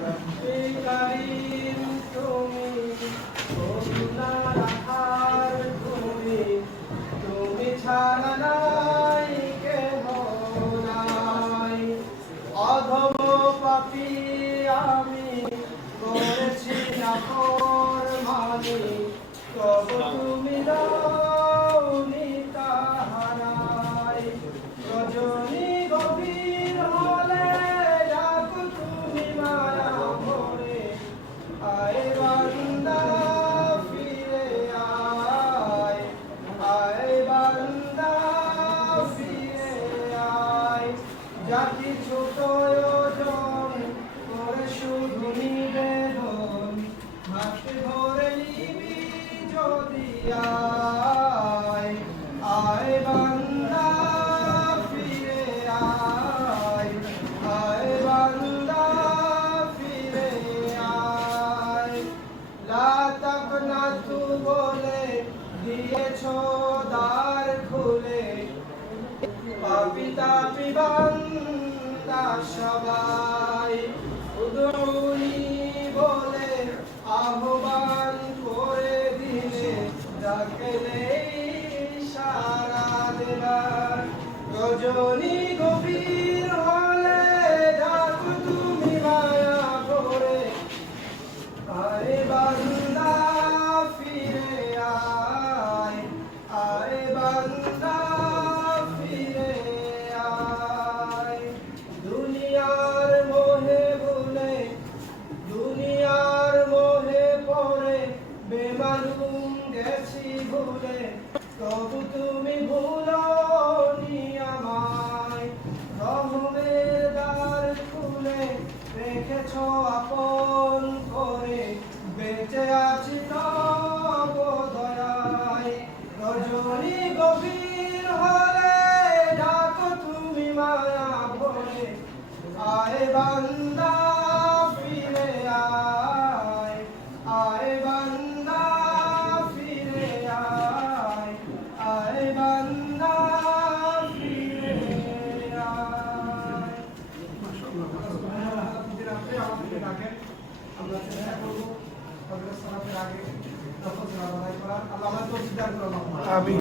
রব্বে কারীম তুমি করুণা রাখার তুমি ছাড়া নাই কেহ নাই। অধম পাপী আমি করেছি নাফরমানি, তবু তুমি দাওনি তাহারাই। রজনী গভীর হলে ডাকো তুমি মায়া ভরে, আয় বান্দা ফিরে আয়, আয় বান্দা ফিরে আয়। যা কিছু প্রয়োজন করে শুধু নিবেদন, হাতে ধরে নিবি যদি আয়, আয় বান্দা ফিরে আয়, আয় বান্দা ফিরে আয়। লা তাকনাতু বলে দিয়েছ দ্বার খুলে, পাপী তাপী বান্দা সবাই। উদুনি বলে আহ্বান করে দিলে, ডাকলে সাড়া দেবার। রজনী গভীর হলে ডাকো তুমি মায়া করে, আয় বান্দা ফিরে আয়, আয় বান্দা ফিরে আয়। দুনিয়ার মোহে ভুলে, দুনিয়ার মোহে পড়ে বেমালুম গেছি ভুলে, তবু তুমি ভুলোনি আমায়। রহমের দ্বার খুলে রেখেছ আপন করে, বেঁচে আছি তব দয়ায়। রজনী গভীর হলে ডাকো তুমি মায়া ভরে, আয় বান্দা ফিরে আয়, আয় বান্দা ফিরে আয়, আয় বান্দা ফিরে আয়। আমরা চেষ্টা করবো ফজরের সালাতের আগে নফল সালাত আদায় করার। আল্লাহ আমাদের তৌফিক দান করুন।